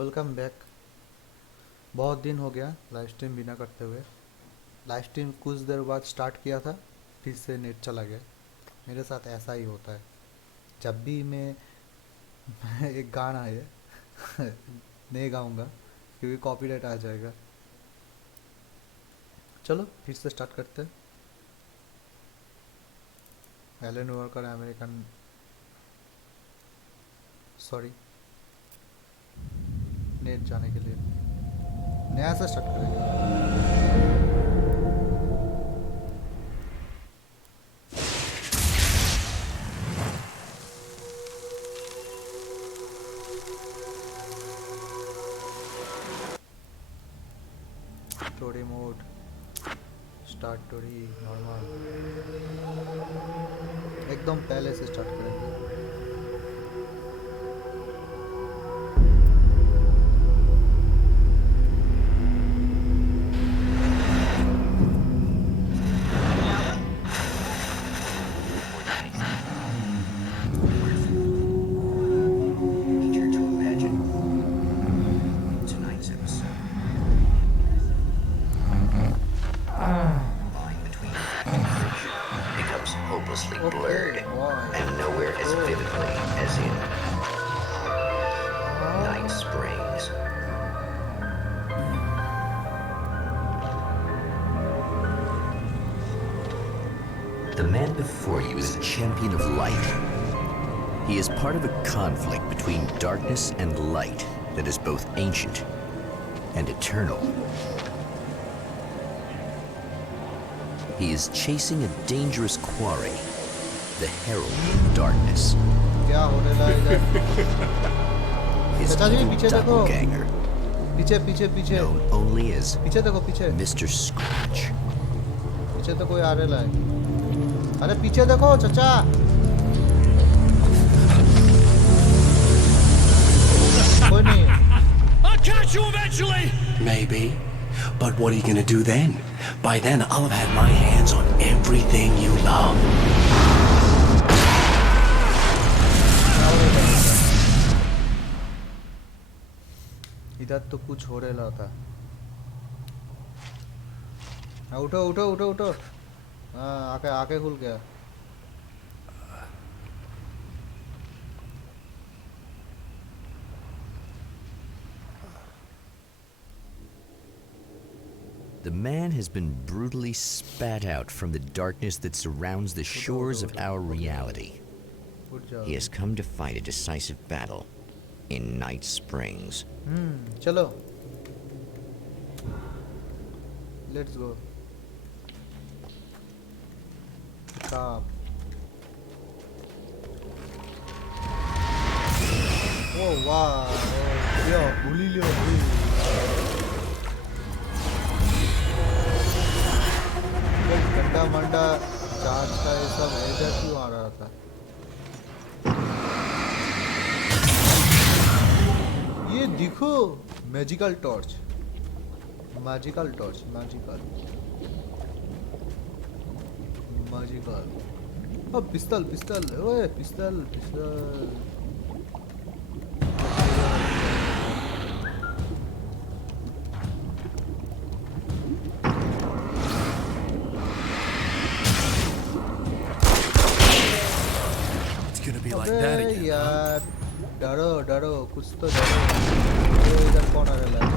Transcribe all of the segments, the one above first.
Welcome back. बहुत दिन हो गया लाइव स्ट्रीम बिना करते हुए। लाइव स्ट्रीम कुछ देर बाद स्टार्ट किया था, फिर से नेट चला गया। मेरे साथ ऐसा ही होता है जब भी मैं एक गाना है नहीं गाऊंगा क्योंकि कॉपीराइट आ जाएगा। चलो फिर से स्टार्ट करते हैं। Alan worker American sorry net जाने के लिए नया से स्टार्ट करेंगे। Story mode start story normal एकदम पहले से स्टार्ट करेंगे। The man before you is a champion of light. He is part of a conflict between darkness and light that is both ancient and eternal. He is chasing a dangerous quarry, the Herald of Darkness. क्या हो रहा है इधर? His evil doppelganger, पीछे known only as पीछे देखो पीछे Mr. Scratch. पीछे तो कोई आ रहा है। अरे पीछे देखो चाचा। कोई नहीं। I'll catch you eventually. Maybe, but what are you gonna do then? By then, I'll have had my hands on everything you love. इधर तो कुछ हो रहा था। उठो उठो उठो उठो। हाँ आके खुल गया। The man has been brutally spat out from the darkness that surrounds the shores of our reality. He has come to fight a decisive battle in Night Springs. चलो लेट्स गो। ओ वाह लियो बुली लियो गंदा मंडा जहाज का ये सब वेदर क्यों आ रहा था? ये देखो मैजिकल टॉर्च अब पिस्तल ओए पिस्तल It's gonna be like that again. यार डरो कुछ तो डरो। इधर कौन आ रहा है?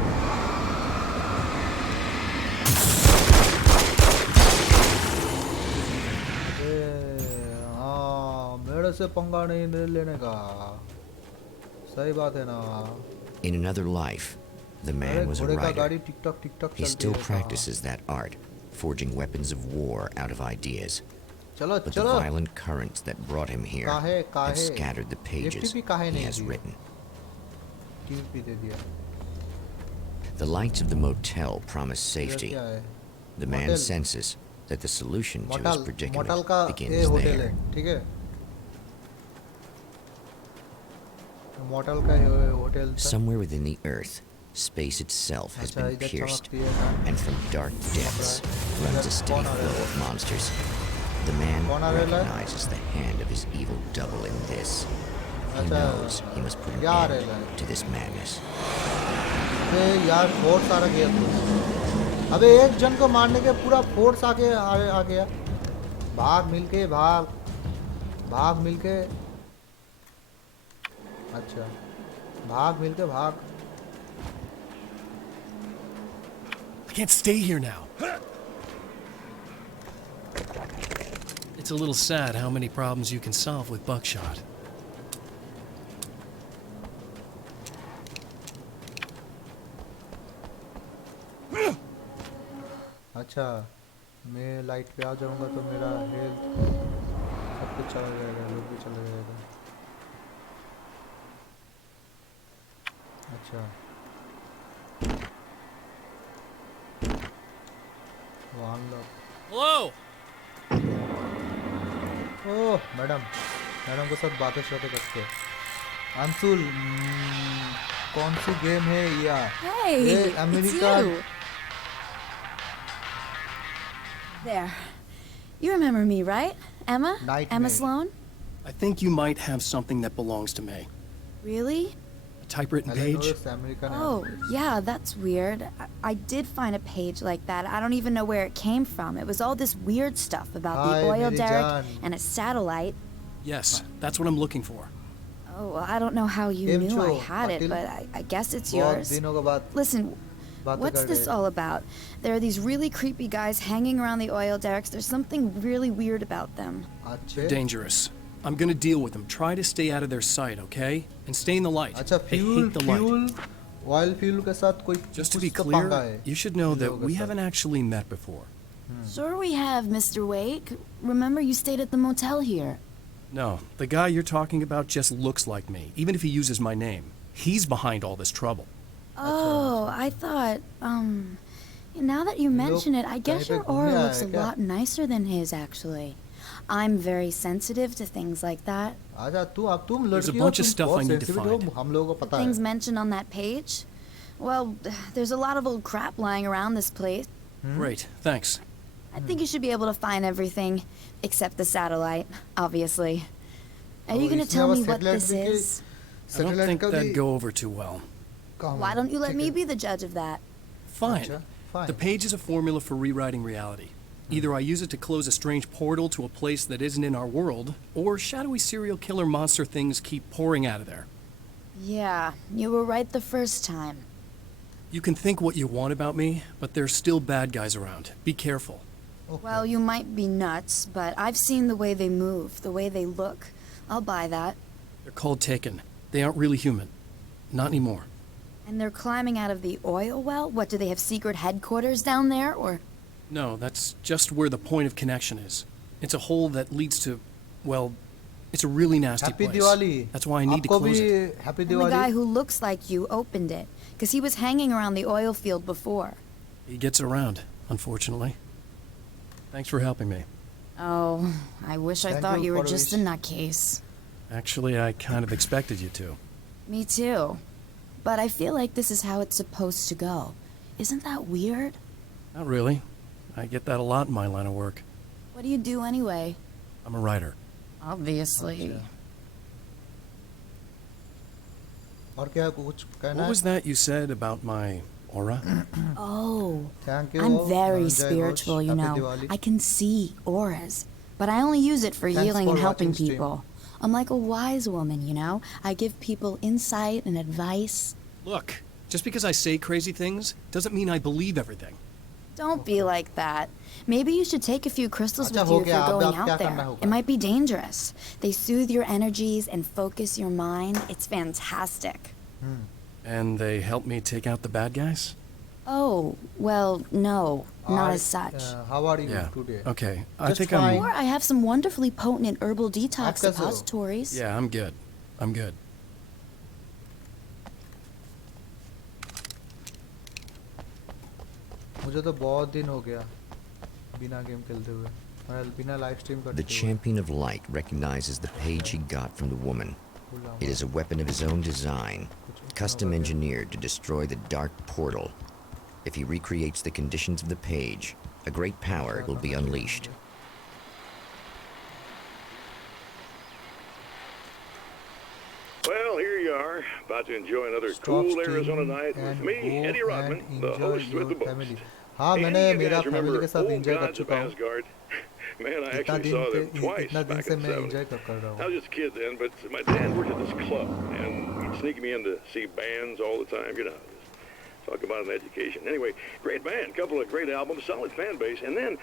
मेरे से पंगा नहीं लेने का। सही बात है ना। In another life, the man was a writer. He still चलती है। practices that art, forging weapons of war out of ideas. चलो But the चलो violent currents that brought him here have scattered the pages he has written. TV दे दिया। The lights of the motel promise safety. क्या है? The man senses that the solution to his motel predicament का begins hotel there. है, ठीक है? Motel का hotel था। Somewhere within the earth, space itself has been इधर pierced, चमकती है ना? and from dark depths runs a steady flow of monsters. The man कौन आ रहा है? recognizes the hand of his evil double in this. He knows he must put an यार end to this madness. अबे यार force आ गया तो अबे एक जन को मारने के पूरा फोर्स आके आ गया भाग मिलके भाग मिलके अच्छा भाग मिलके भाग I can't stay here now. It's a little sad how many problems you can solve with buckshot. अच्छा मैं लाइट पे आ जाऊंगा तो मेरा हेल्थ सब कुछ चला जाएगा लोग भी चला जाएगा अच्छा वो अनलॉक Hello. ओह मैडम के साथ बातें करते अंशुल कौन सी गेम है या Hey, ये it's America you. There. You remember me, right? Emma? Emma Nightmare. Sloan? I think you might have something that belongs to me. Really? A typewritten page? American Oh, yeah, that's weird. I did find a page like that. I don't even know where it came from. It was all this weird stuff about Hi, the oil Mary derrick Jaan. and a satellite. Yes, that's what I'm looking for. Oh, well, I don't know how you Game knew I show, had it, Patil. but I guess it's बहुत yours. दिनों के बाद Listen, बातें what's कर this रहे हैं। all about? There are these really creepy guys hanging around the oil derricks. There's something really weird about them. अच्छे They're dangerous. I'm gonna deal with them. Try to stay out of their sight, okay? And stay in the light. अच्छा They hate the light. Oil fuel के साथ कोई Just to कुछ be तो पंगा clear, है you should know in that लोगों के we साथ। haven't actually met before. Sure we have, Mr. Wake. Remember you stayed at the motel here. No, the guy you're talking about just looks like me, even if he uses my name. He's behind all this trouble. Oh, I thought, now that you mention it, I guess कहीं पे your घूमने aura आया looks है a क्या? lot nicer than his, actually. I'm very sensitive to things like that. आजा तू अब तुम There's a लड़की हो bunch of तुम stuff बहुत I need to sensitive हो, find. हम लोगों को पता Things है mentioned on that page? Well, there's a lot of old crap lying around this place. Great, thanks. I think you should be able to find everything, except the satellite, obviously. Are you Oh, gonna इसमें tell वो me what satellite this भी कि- is? I don't Satellite think का that'd भी go over too well. काम Why है, don't you let ठीक me है। be the judge of that? Fine. अच्छा, fine. The page is a formula for rewriting reality. Either I use it to close a strange portal to a place that isn't in our world, or shadowy serial killer monster things keep pouring out of there. Yeah, you were right the first time. You can think what you want about me, but there's still bad guys around. Be careful. Okay. Well, you might be nuts, but I've seen the way they move, the way they look. I'll buy that. They're called Taken. They aren't really human. Not anymore. And they're climbing out of the oil well? What, do they have secret headquarters down there, or...? No, that's just where the point of connection is. It's a hole that leads to, well, it's a really nasty Happy place. Diwali. That's why I need to आपको close भी it. Happy And the guy Diwali. who looks like you opened it, because he was hanging around the oil field before. He gets around, unfortunately. Thanks for helping me. Oh, I wish I Thank thought you you were for just a wish. nutcase. Actually, I kind of expected you to. Me too. But I feel like this is how it's supposed to go. Isn't that weird? Not really. I get that a lot in my line of work. What do you do anyway? I'm a writer. Obviously. अच्छा। और क्या कुछ कहना What है? was that you said about my aura? Oh, Thank you. I'm very Jai spiritual, Ghosh. you Happy know. Diwali. I can see auras, but I only use it for Thanks healing for and helping watching stream. people. I'm like a wise woman, you know? I give people insight and advice. Look, just because I say crazy things doesn't mean I believe everything. Don't be like that. Maybe you should take a few crystals अच्छा, with हो you if गया, you're अब going क्या out करना there. होगा? It might be dangerous. They soothe your energies and focus your mind. It's fantastic. And they help me take out the bad guys? Oh, well, no, not Are- as such. How are you Yeah. today? Okay, I Just think fine. Or I have some wonderfully potent herbal detox आप कैसे हो? suppositories. Yeah, I'm good. I'm good. मुझे तो बहुत दिन हो गया बिना गेम खेलते हुए और बिना लाइव स्ट्रीम करते The हुए champion of light recognizes the page he got from the woman. It is a weapon of his own design, custom engineered to destroy the dark portal. If he recreates the conditions of the page, a great power will be unleashed. Well, here you are, about to enjoy another Stop cool Arizona streaming night with and me, go Eddie Rodman, and the enjoy host with your the most. family. हाँ Hey, मैंने you मेरा guys family remember के साथ old enjoy कर gods of चुका हूँ. Asgard? Man, I इतना actually दिन saw के them twice इतना दिन back से in the मैं 70s. एंजॉय कर रहा I हूँ. was just a kid then, but my dad worked at this club, and he'd sneak me in to see bands all the time, you know, just talk about an education. Anyway, great band, couple of great albums, solid fan base, and then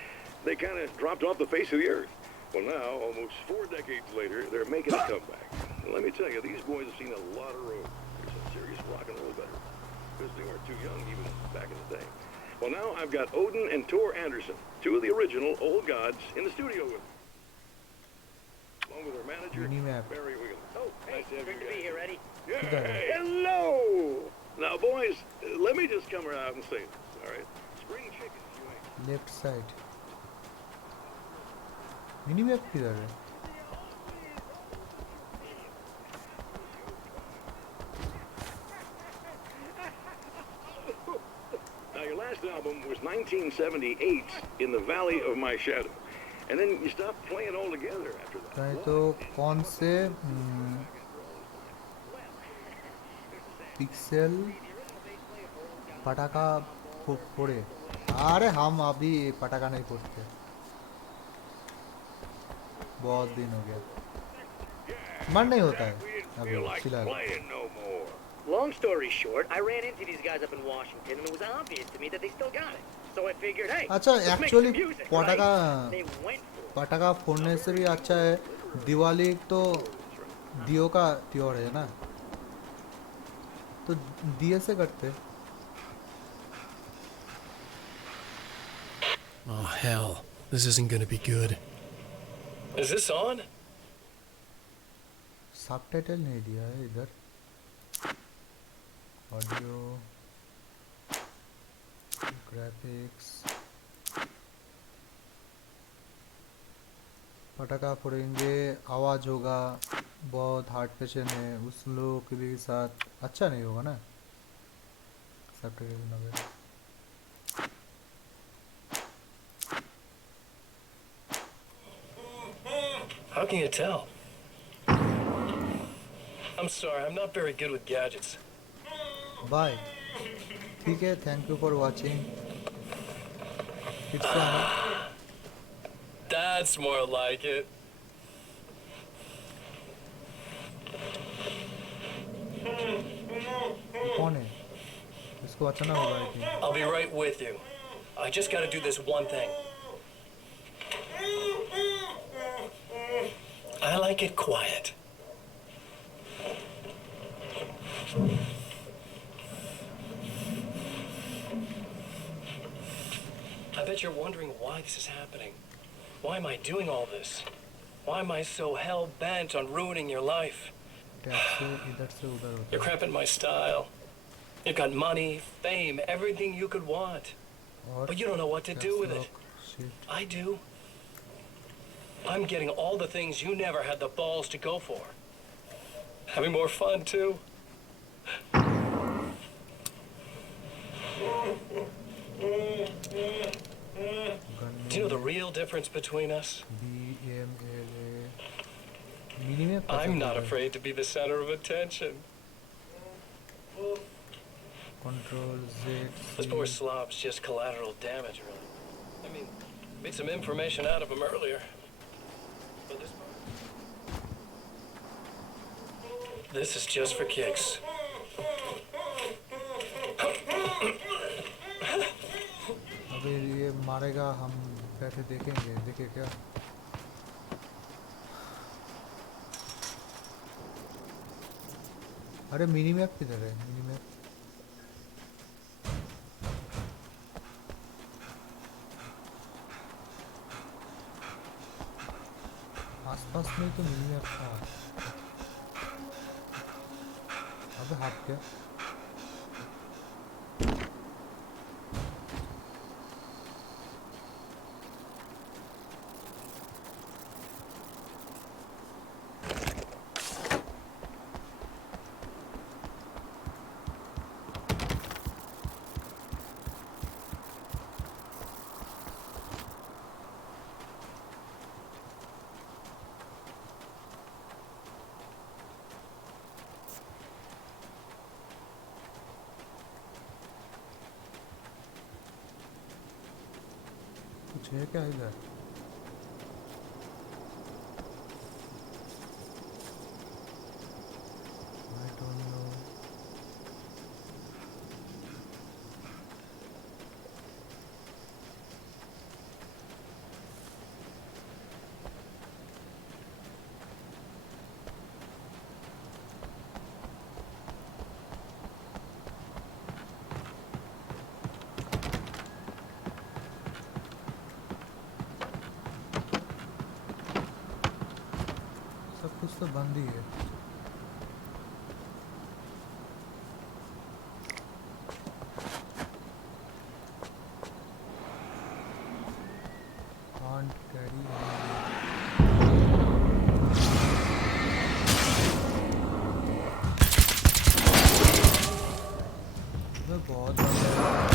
they kind of dropped off the face of the earth. Well, now, almost 4 decades later, they're making a comeback. And let me tell you, these boys have seen a lot of road. They're some serious rock and roll veterans, because they weren't too young even back in the day. Well, now I've got Odin and Tor Anderson, two of the original old gods, in the studio with me. Along with their manager, Minimap. Barry Wiggum. Oh, hey, Nice to have great you to be guys. here, Eddie. Yeah, hello! Now, boys, let me just come out and say this, all right? Spring chickens, you ain't. Left side. Mini map किधर है? Now, your last album was 1978, In the Valley of My Shadow. And then you stopped playing altogether after that. चाहे तो कौन से pixel पटाखा फोड़े. अरे हम अभी पटाखा नहीं फोड़ते. बहुत दिन हो गया. मन नहीं होता है We didn't अभी feel like फिलहाल. playing no more. Long story short, I ran into these guys up in Washington, and it was obvious to me that they still got it. So I figured, hey, अच्छा let's make actually some music, पटाखा right? They went for it. पटाखा फोड़ने से भी अच्छा है. दिवाली तो दियो का त्योहार है ना, तो दिए से करते. Oh, hell. This isn't gonna be good. Is this on? Subtitle नहीं दिया है इधर. Audio, graphics. पटाखा फोड़ेंगे, आवाज़ होगा, बहुत हार्ड पेशेंट है, उस लोगों के भी साथ अच्छा नहीं होगा ना subtitle novel. How can you tell? I'm sorry, I'm not very good with gadgets. Bye. ठीक है, थैंक यू फॉर वाचिंग. फिर से आना. That's more like it. कौन है? इसको अचानक होगा I think. I'll be right with you. I just gotta do this one thing. I like it quiet. I bet you're wondering why this is happening. Why am I doing all this? Why am I so hell-bent on ruining your life? Tab से इधर से उधर होता You're है. cramping my style. You've got money, fame, everything you could want. और But you don't know what to do with it. Shit. I do. I'm getting all the things you never had the balls to go for. Having more fun, too. Do you know the real difference between us? BMLA. Mini में I'm not afraid to be the center of attention. Control This Z. poor slob's just collateral damage, really. I mean, beat some information out of him earlier. But this is just for kicks. अबे ये मारेगा, हम बैठे देखेंगे. देखे क्या? अरे mini map किधर है? मिनी मैप आसपास में तो मिनी मैप था. अबे हाथ क्या? कुछ है क्या इधर? I don't know. सब कुछ तो बंद ही है. Can't carry any. अबे बहुत बंद है.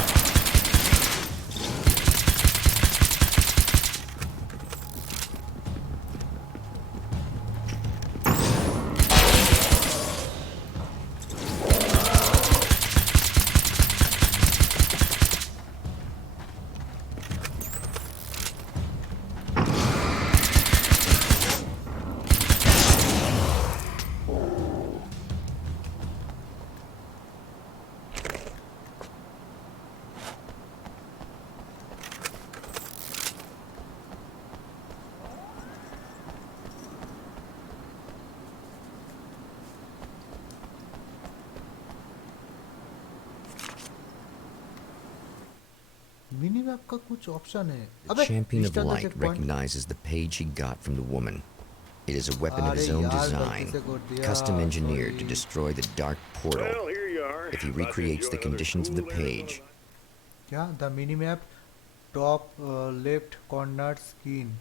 मिनी मैप का कुछ ऑप्शन है. The अबे champion of restart the light checkpoint. recognizes the page he got from the woman. It is a weapon of his अरे own यार, design, गलती से कर दिया, custom engineered to sorry. destroy the dark portal. Well, here you are. If he About to recreates the enjoy another conditions of the cool air page, क्या? The mini map top left corner screen,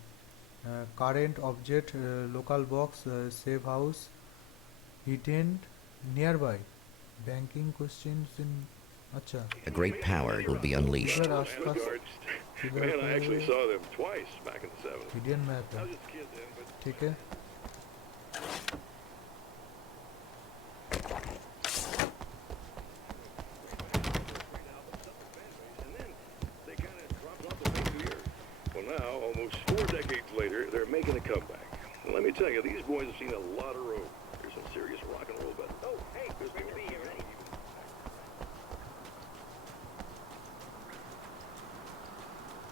current object, local box, save house, hidden nearby, banking questions in. अच्छा a great power will be unleashed. इधर आसपास Man, I actually saw them twice back in the 70s. Hidden map I है. was just a kid then, but ठीक है. and then they kind of dropped off the face of the earth. Well, now, almost 4 decades later, they're making a comeback. And let me tell you, these boys have seen a lot of road. There's some serious rock and roll better. Oh, hey, great to be here.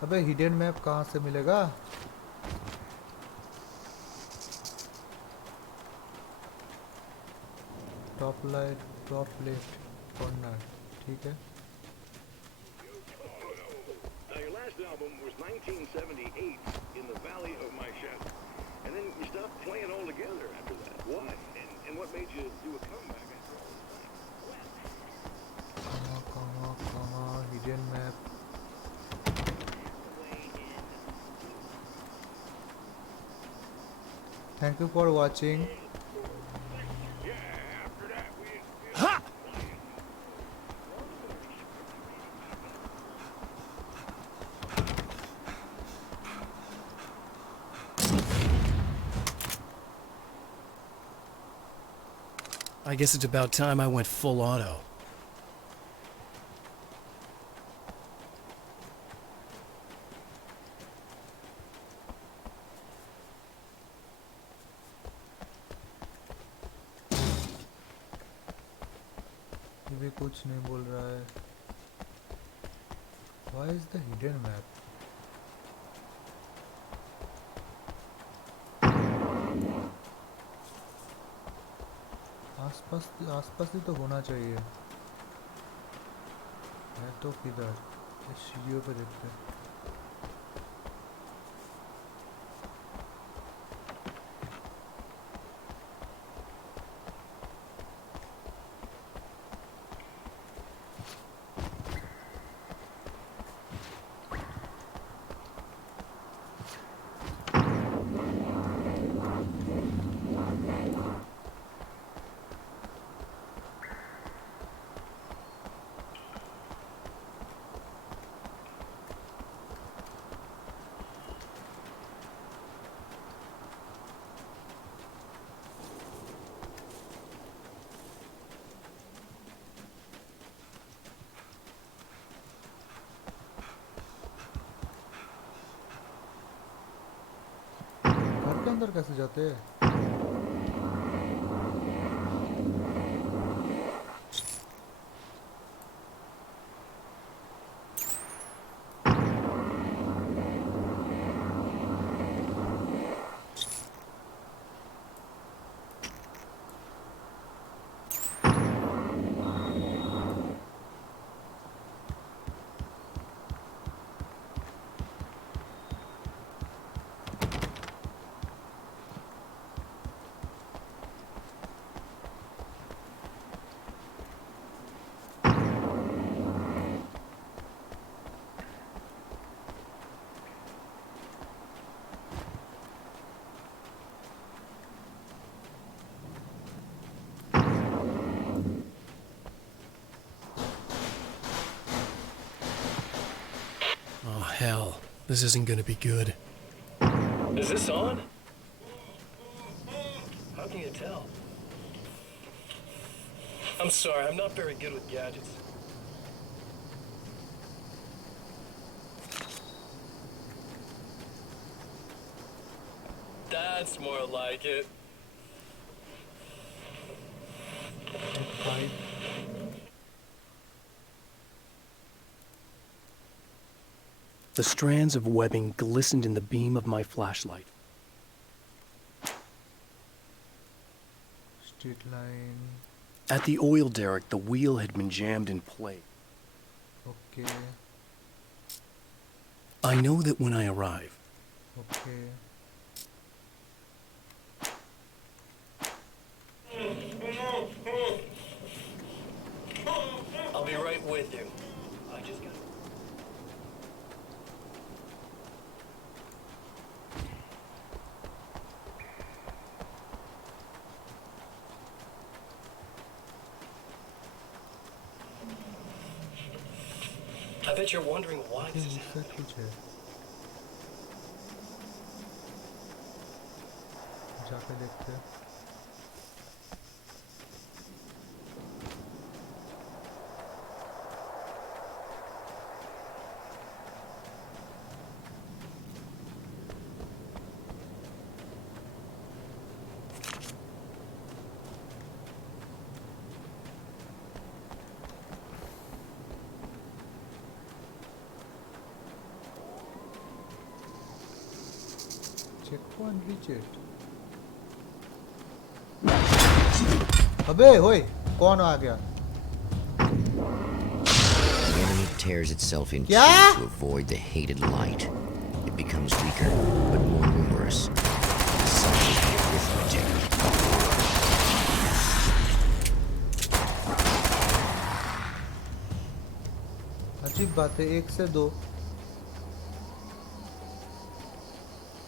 अबे hidden map कहाँ से मिलेगा? Top light top left corner. ठीक है. Now, your last album was 1978, In the Valley of My Shadow. And then you stopped playing altogether after that. Why? And what made you do a comeback after all this time? कहाँ hidden map. Thank you for watching. I guess it's about time I went full auto. ये भी कुछ नहीं बोल रहा है. Why is the hidden map? आसपास ही तो होना चाहिए. है तो किधर? इस सीढ़ियों पे देखते हैं. कैसे जाते हैं? Oh, hell. This isn't gonna be good. Is this on? How can you tell? I'm sorry, I'm not very good with gadgets. That's more like it. Five. The strands of webbing glistened in the beam of my flashlight. Street line. At the oil derrick, the wheel had been jammed in place. Okay. I know that when I arrive, Okay. I'll be right with you. I just got... I bet you're wondering why this is इससे happening. कुछ है. जाके देखते हैं. Check one, reach it. अबे होए कौन आ गया? The enemy tears itself in two Yeah? to avoid the hated light. It becomes weaker, but more numerous. Such is the arithmetic. अजीब बात है 1 से 2.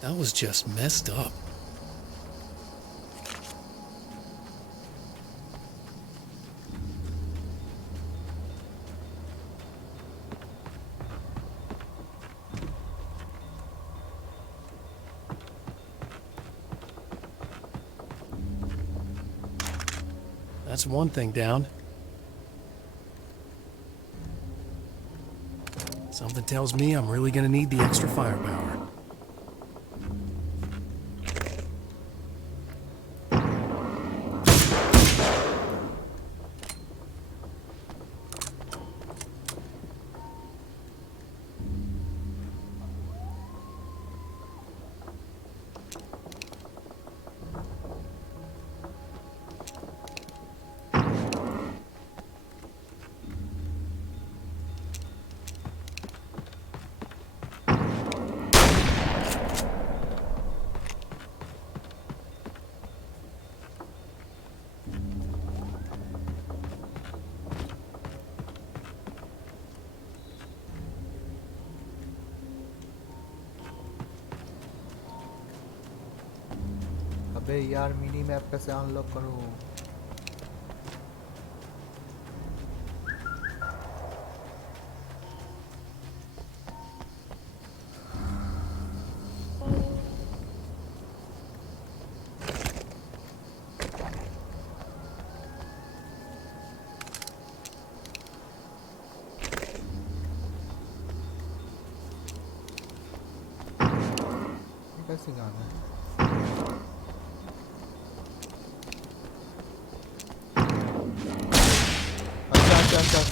that was just messed up. That's one thing down. Something tells me I'm really gonna need the extra firepower. अबे यार mini map कैसे unlock करूं? ये कैसे गाना है?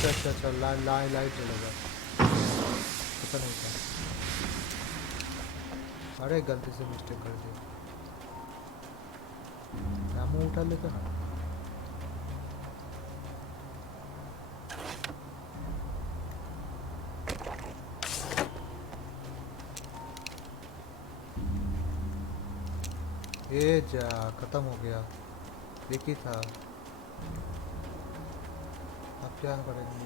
अच्छा लाइट जलेगा, पता नहीं था। अरे गलती से मिस्टेक कर दिया। मुँह उठा लेता ना। ये जा खत्म हो गया, एक ही था। अब क्या करेंगे?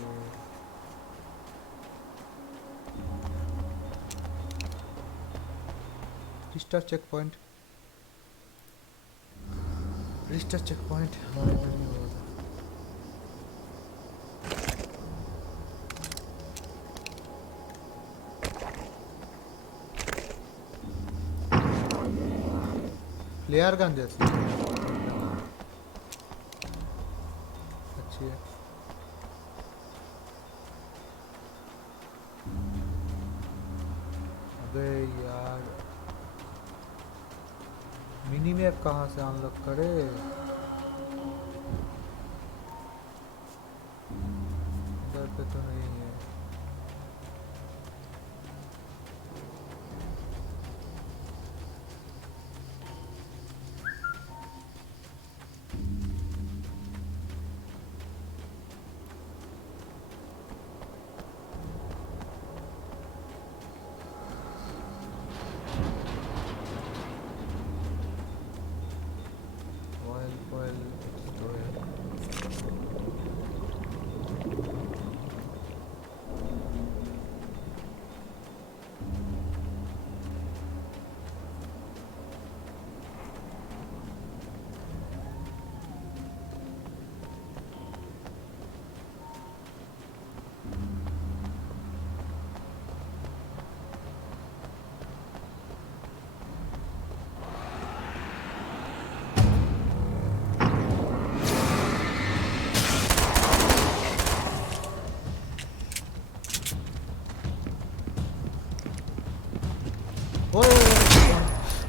Restart checkpoint, restart checkpoint हमारे इधर ही होगा। फ्लेयर गन जैसी अच्छी है। अबे यार मिनी मैप कहाँ से अनलॉक करे? इधर पे तो नहीं है।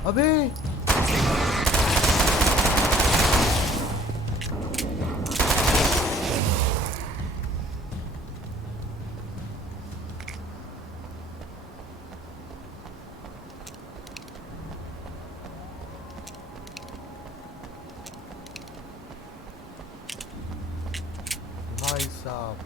अबे भाई साहब,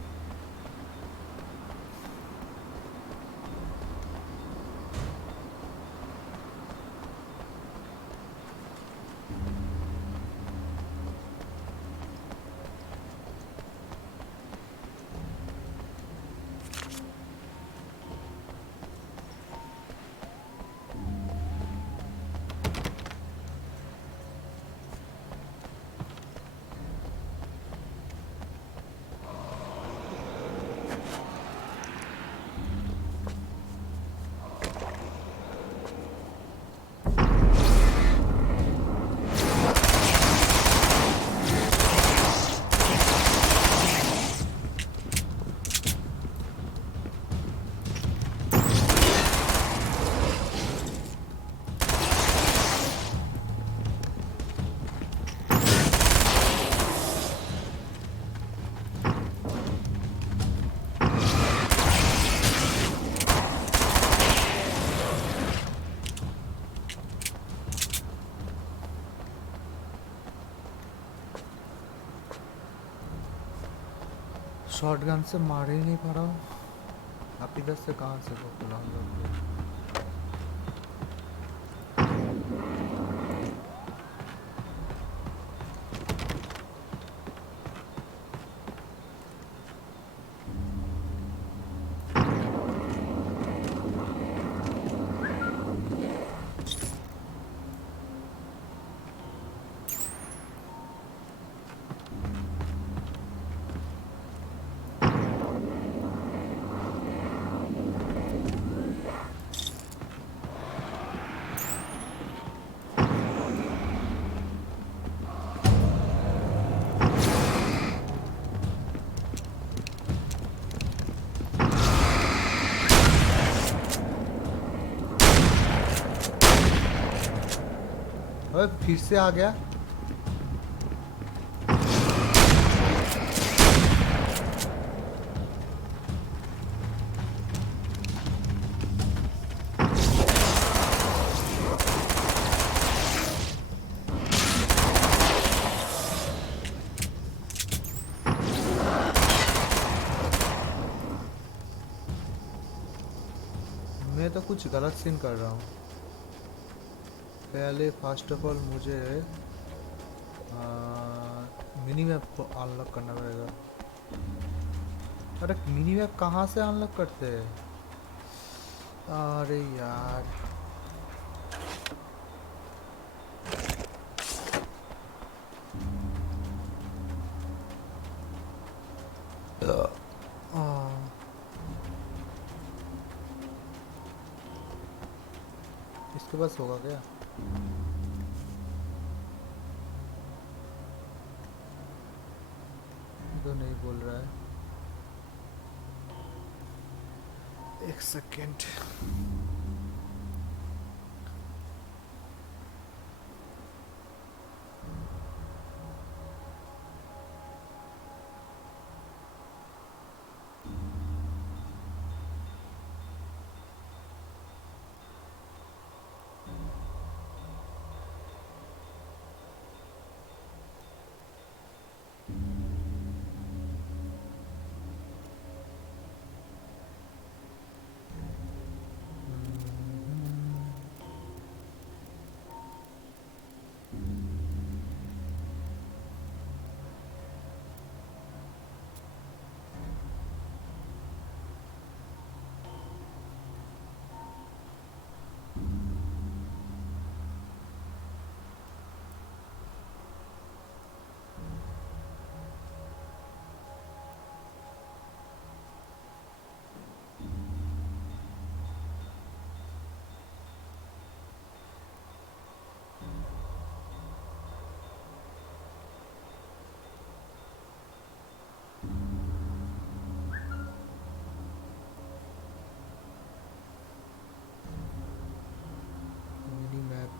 शॉटगन से मार ही नहीं पा रहा हूँ। आप इधर से कहाँ से को बुलाऊंगा? फिर से आ गया। मैं तो कुछ गलत सीन कर रहा हूँ। पहले फर्स्ट ऑफ ऑल मुझे मिनी मैप को अनलॉक करना पड़ेगा। अरे मिनी मैप कहाँ से अनलॉक करते हैं? अरे यार इसके पास होगा क्या? तो नहीं बोल रहा है। एक सेकेंड।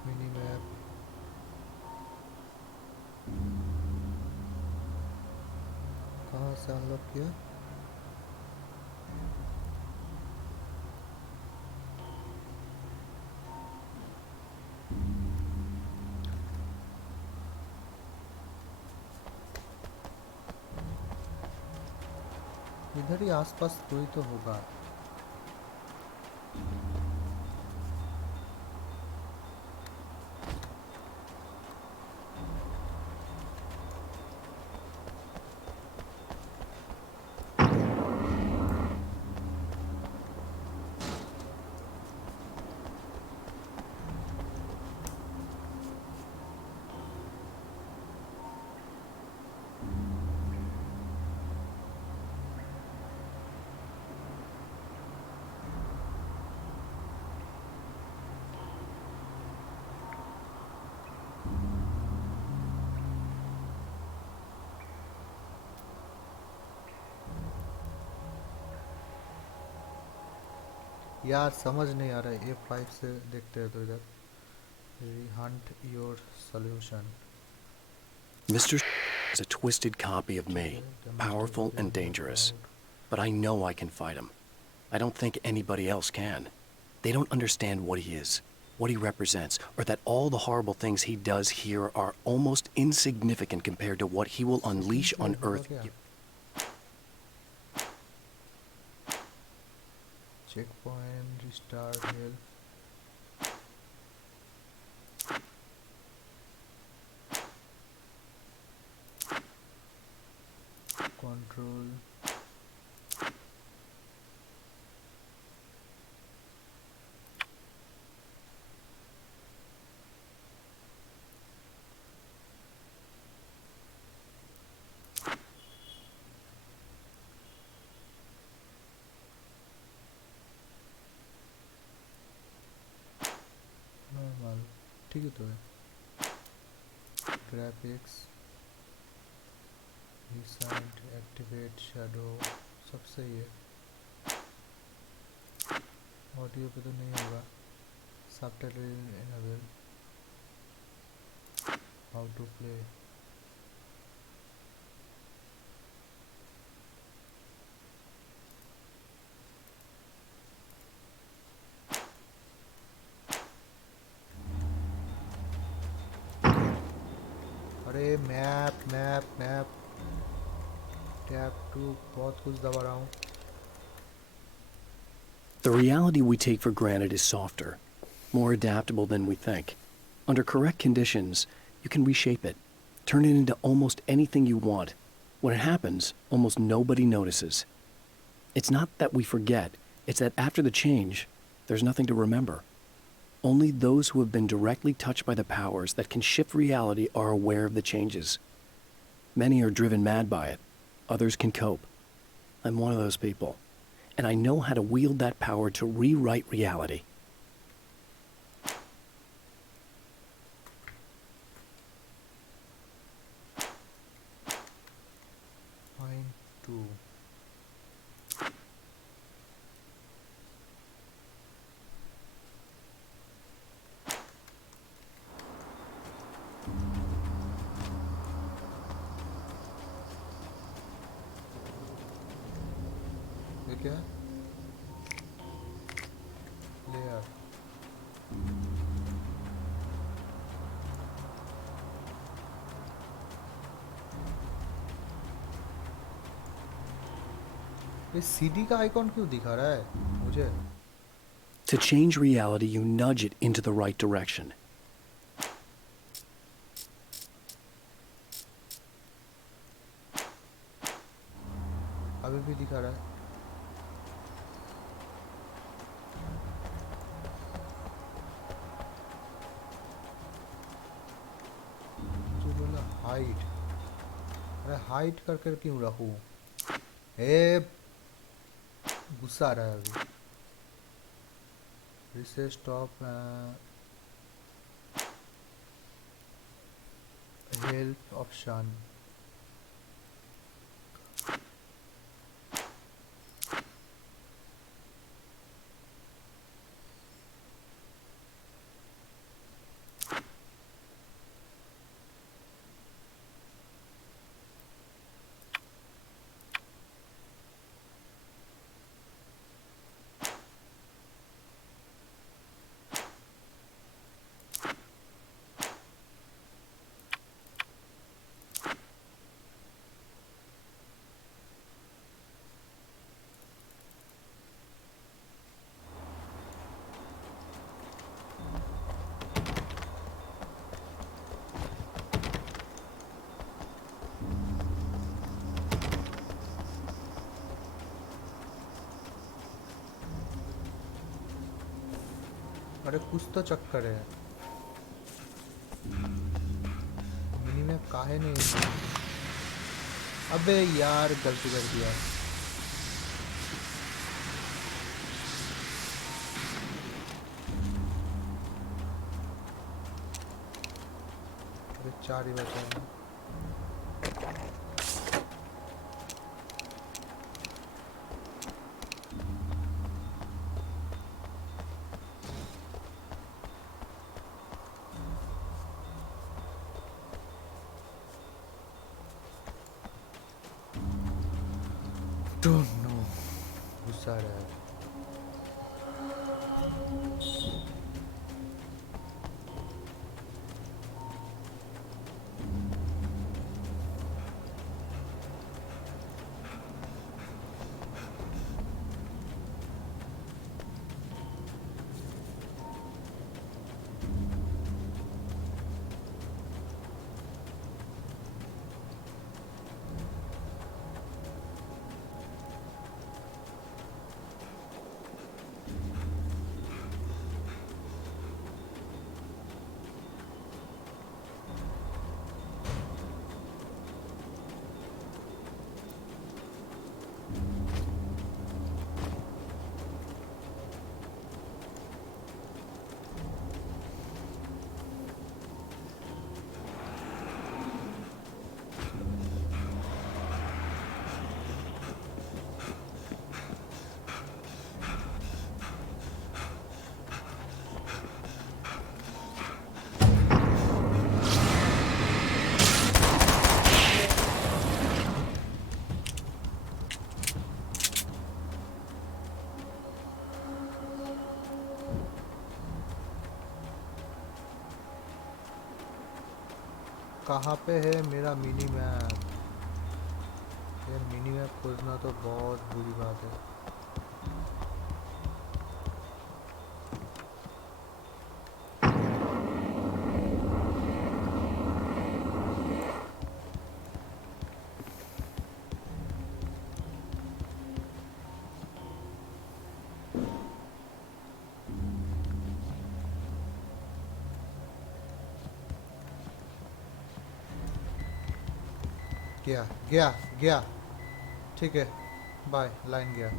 मिनी मैप कहाँ से अनलॉक किया? इधर ही आसपास कोई तो होगा। यार समझ नहीं आ रहा है। F5 से देखते हैं तो इधर hunt your solution. Mr. is a twisted copy of me, powerful and dangerous. But I know I can fight him. I don't think anybody else can. They don't understand what he is, what he represents, or that all the horrible things he does here are almost insignificant compared to what he will unleash on Earth. Checkpoint, restart, help. Control. Normal. ठीक है तो है। Graphics. Recent, Activate, Shadow. सब सही है। Audio पे तो नहीं होगा। Subtitle enable. How to play. अरे मैप मैप मैप टैब 2 बहुत कुछ दबा रहा हूँ। The reality we take for granted is softer, more adaptable than we think. Under correct conditions, you can reshape it, turn it into almost anything you want. When it happens, almost nobody notices. It's not that we forget, it's that after the change, there's nothing to remember. Only those who have been directly touched by the powers that can shift reality are aware of the changes. Many are driven mad by it. Others can cope. I'm one of those people, and I know how to wield that power to rewrite reality. Fine, too. ये क्या है? Layer. ये CD का icon क्यों दिखा रहा है मुझे? To change reality, you nudge it into the right direction. अभी भी दिखा रहा है. जो बोला हाइट. अरे हाइट कर कर क्यों रखूं? गुस्सा आ रहा है अभी. Reset stop help option. अरे कुछ तो चक्कर है. मिनी में काहे नहीं. अबे यार गलती कर दिया. अरे 4 ही बचा है. Don't know. गुस्सा आ रहा है. कहाँ पे है मेरा मिनी मैप? यार मिनी मैप खोजना तो बहुत बुरी बात है. गया गया गया। ठीक है, बाय। लाइन गया।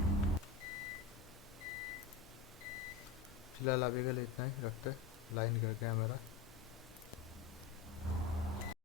फिलहाल अभी के लिए इतना ही रखते। लाइन कर गया मेरा।